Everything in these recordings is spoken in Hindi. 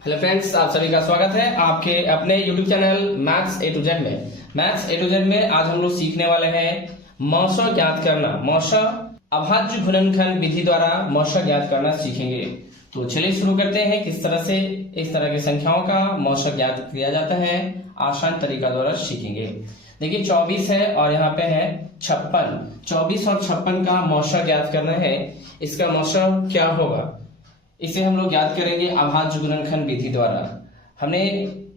हेलो फ्रेंड्स, आप सभी का स्वागत है आपके अपने YouTube channel maths A to Z में। मैथ्स ए टू जेड में आज हम लोग सीखने वाले हैं मौसा ज्ञात करना। मौसा अभाज्य गुणनखंड विधि द्वारा मौसा ज्ञात करना सीखेंगे। तो चलिए शुरू करते हैं किस तरह से इस तरह की संख्याओं का मौसा ज्ञात किया जाता है, आसान तरीका द्वारा सीखेंगे। देखिए 24 है और यहाँ पे है 56। 24 और 56 का मौसा ज्ञात करना है। इसका मौसा क्या होगा, इसे हम लोग ज्ञात करेंगे अभाज्य गुणनखंड विधि द्वारा। हमने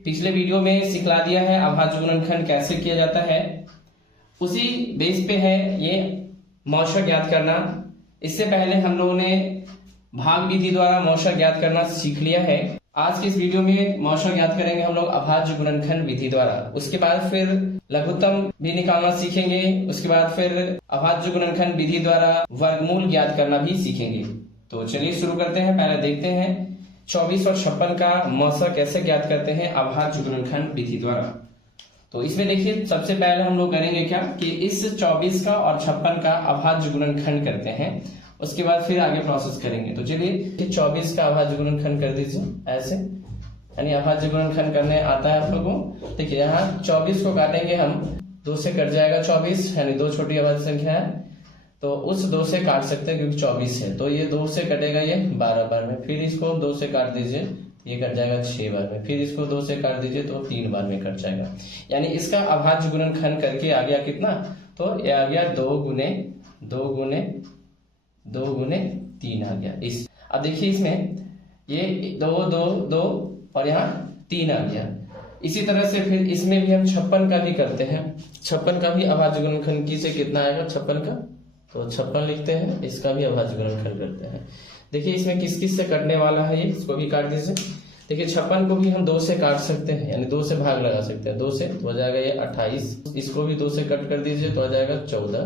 पिछले वीडियो में सिखला दिया है अभाज्य गुणनखंड कैसे किया जाता है, उसी बेस पे है ये मौसा ज्ञात करना। इससे पहले हम लोगों ने भाग विधि द्वारा मौसा ज्ञात करना सीख लिया है। आज के इस वीडियो में मौसा ज्ञात करेंगे हम लोग अभाज्य गुणनखंड विधि द्वारा। उसके बाद फिर लघुत्तम भी निकालना सीखेंगे। उसके बाद फिर अभाज्य गुणनखंड विधि द्वारा वर्गमूल ज्ञात करना भी सीखेंगे। तो चलिए शुरू करते हैं। पहले देखते हैं 24 और 56 का मौसा कैसे ज्ञात करते हैं अभाज्य गुणनखंड विधि द्वारा। तो इसमें देखिए सबसे पहले हम लोग करेंगे क्या कि इस 24 का और 56 का अभाज्य गुणनखंड करते हैं, उसके बाद फिर आगे प्रोसेस करेंगे। तो चलिए 24 का अभाज्य गुणनखंड कर दीजिए ऐसे, यानी अभाज्य गुणनखंड करने आता है आप लोगों को। देखिए यहाँ 24 को काटेंगे हम, 2 से कट जाएगा 24, यानी 2 छोटी अभाज्य संख्या है तो उस 2 से काट सकते हैं क्योंकि 24 है। तो ये 2 से कटेगा ये 12 बार में, फिर इसको 2 से काट दीजिए ये कट जाएगा 6 बार में, फिर इसको 2 से काट दीजिए तो 3 बार में कट जाएगा। यानी इसका अभाज्य गुणनखंड करके आ गया कितना, तो ये आ गया 2 गुने 2 गुने 2 गुने 3 आ गया। इस अब देखिए इसमें ये 2 2 2 और यहाँ 3 आ गया। इसी तरह से फिर इसमें भी हम 56 का भी करते हैं। 56 का भी अभाज्य गुणनखंड की से कितना आएगा 56 का, तो 56 लिखते हैं। इसका भी अभाज्य गुणनखंड करते हैं। देखिए इसमें किस किस से कटने वाला है, ये इसको भी काट दीजिए। देखिए 56 को भी हम 2 से काट सकते हैं, यानी 2 से भाग लगा सकते हैं। 2 से तो हो जाएगा ये 28, इसको भी 2 से कट कर दीजिए तो आ जाएगा 14,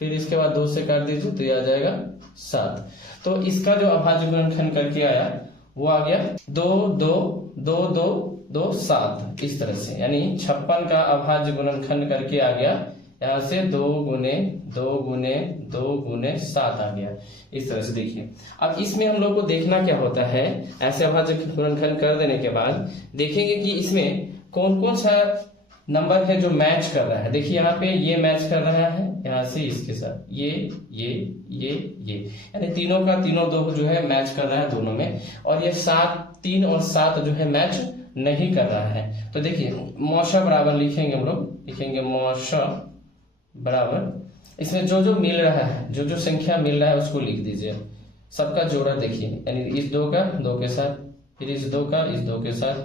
फिर इसके बाद 2 से काट दीजिए तो ये आ जाएगा 7। तो इसका जो अभाज्य गुणनखंड करके आया वो आ गया 2 2 2 2 2 7, इस तरह से। यानी 56 का अभाज्य गुणनखंड करके आ गया यहाँ से 2 गुने 2 गुने 2 गुने 7 आ गया। इस तरह से देखिए अब इसमें हम लोग को देखना क्या होता है, ऐसे अभाज्य गुणनखंड कर देने के बाद देखेंगे कि इसमें कौन कौन सा नंबर है जो मैच कर रहा है। देखिए यहाँ पे ये मैच कर रहा है यहाँ से इसके साथ, ये यानी तीनों का तीनों 2 जो है मैच कर रहा है दोनों में, और ये 3 और 7 जो है मैच नहीं कर रहा है। तो देखिए मौसा बराबर लिखेंगे हम लोग, लिखेंगे मौसा बराबर इसमें जो जो मिल रहा है, जो जो संख्या मिल रहा है उसको लिख दीजिए, सबका जोड़ा देखिए। यानी इस 2 का 2 के साथ, फिर इस 2 का इस 2 के साथ,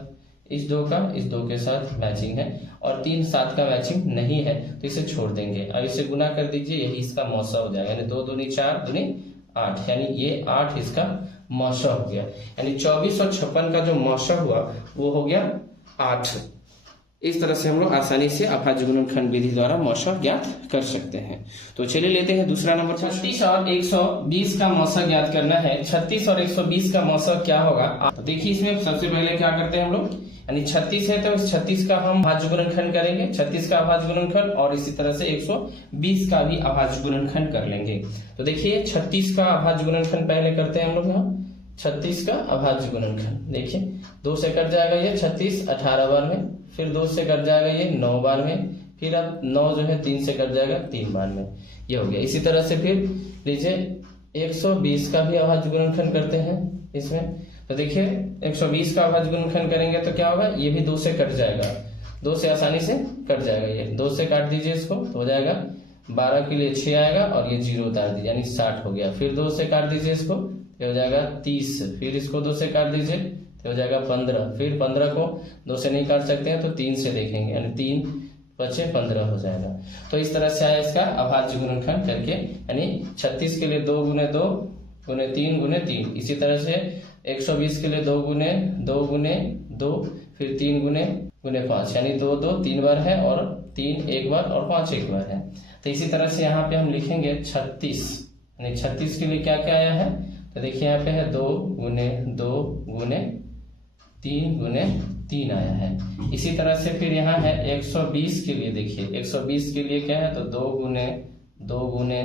इस 2 का इस 2 के साथ मैचिंग है, और 3 7 का मैचिंग नहीं है तो इसे छोड़ देंगे। अब इसे गुना कर दीजिए, यही इसका मौसा हो जाएगा। यानी 2 दूनी 4 दूनी 8, यानी ये 8 इसका मौसा हो गया। यानी 24 और 56 का जो मौसा हुआ वो हो गया 8। इस तरह से हम लोग आसानी से अभाज्य गुणनखंड विधि द्वारा मौसा ज्ञात कर सकते हैं। तो चलिए लेते हैं दूसरा नंबर। 36 और 120 का मौसा ज्ञात करना है। 36 और 120 का मौसा क्या होगा, तो देखिए इसमें सबसे पहले क्या करते हैं हम लोग, यानी 36 है तो इस 36 का हम अभाज्य गुणनखंड करेंगे, 36 का अभाज्य गुणनखंड, और इसी तरह से 120 का भी अभाज्य गुणनखंड कर लेंगे। तो देखिए 36 का अभाज्य गुणनखंड पहले करते हैं हम लोग। यहाँ 36 का अभाज्य गुणनखंड देखिए 2 से कट जाएगा ये 36 18 बार में, फिर 2 से कट जाएगा ये 9 बार में, फिर अब 9 जो है 3 से कट जाएगा 3 बार में, ये हो गया। इसी तरह से फिर लीजिए 120 का भी अभाज्य गुणनखंड करते हैं इसमें। तो देखिए 120 का अभाज्य गुणनखंड करेंगे तो क्या होगा, ये भी 2 से कट जाएगा, 2 से आसानी से कट जाएगा। ये 2 से काट दीजिए इसको तो हो जाएगा 12 के लिए 6 आएगा और ये 0 उतार दीजिए, यानी 60 हो गया। फिर 2 से काट दीजिए इसको तो हो जाएगा 30, फिर इसको 2 से काट दीजिए तो हो जाएगा 15, फिर 15 को 2 से नहीं काट सकते हैं तो 3 से देखेंगे, यानी 3 बचे 15 हो जाएगा। तो इस तरह से आया इसका अभाज्य गुणनखंड करके, यानी 36 के लिए 2 गुने 2 गुने 3 गुने 3, इसी तरह से 120 के लिए 2 गुने 2 गुने 2, फिर 3 गुने गुने 5, यानी 2 2 3 बार है और 3 1 बार और 5 1 बार है। तो इसी तरह से यहाँ पे हम लिखेंगे 36, यानी 36 के लिए क्या क्या आया है, तो देखिए यहाँ पे है 2 गुने 2 गुने 3 गुने 3 आया है। इसी तरह से फिर यहाँ है 120 के लिए, देखिए 120 के लिए क्या है, तो 2 गुने 2 गुने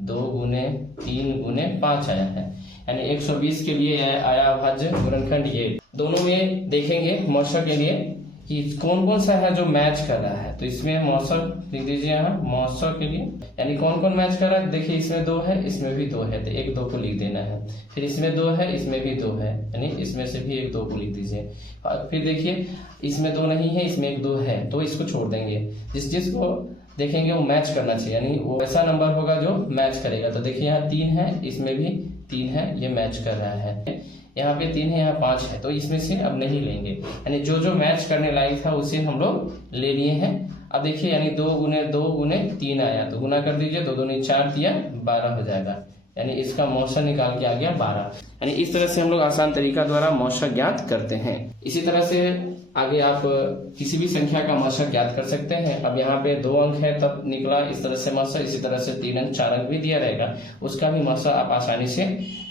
2 गुने 3 गुने 5 आया है। यानी 120 के लिए आया अभाज्य गुणनखंड ये। दोनों में देखेंगे मौसा के लिए कि कौन कौन सा है जो मैच कर रहा है। तो इसमें मौसा लिख दीजिए यहाँ मौसा के लिए, यानी कौन कौन मैच कर रहा है। देखिए इसमें 2 है, इसमें भी 2 है, तो 1 2 को लिख देना है। फिर इसमें 2 है, इसमें भी 2 है, यानी इसमें से भी 1 2 को लिख दीजिए। और फिर देखिए इसमें 2 नहीं है, इसमें 1 2 है, तो इसको छोड़ देंगे। जिस जिसको देखेंगे वो मैच करना चाहिए, यानी वो ऐसा नंबर होगा जो मैच करेगा। तो देखिए यहाँ 3 है, इसमें भी 3 है, ये मैच कर रहा है। यहाँ पे 3 है, यहाँ 5 है, तो इसमें से अब नहीं लेंगे, यानी जो जो मैच करने लायक था उसे हम लोग ले लिए हैं। अब देखिए यानी 2 गुने 2 गुने 3 आया, तो गुना कर दीजिए, 2 दूनी 4 दिया 12 हो जाएगा, यानी इसका मौसा निकाल के आ गया 12। यानी इस तरह से हम लोग आसान तरीका द्वारा मौसा ज्ञात करते हैं। इसी तरह से आगे आप किसी भी संख्या का मौसा ज्ञात कर सकते हैं। अब यहाँ पे 2 अंक है तब निकला इस तरह से मौसा, इसी तरह से 3 अंक 4 अंक भी दिया रहेगा, उसका भी मौसा आप आसानी से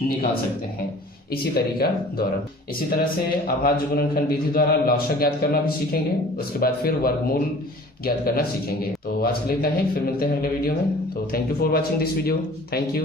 निकाल सकते हैं इसी तरीका द्वारा। इसी तरह से अभाज्य गुणनखंड विधि द्वारा लॉग ज्ञात करना भी सीखेंगे, उसके बाद फिर वर्गमूल ज्ञात करना सीखेंगे। तो आज के लिए इतना ही, फिर मिलते हैं अगले वीडियो में। तो thank you for watching this video, thank you.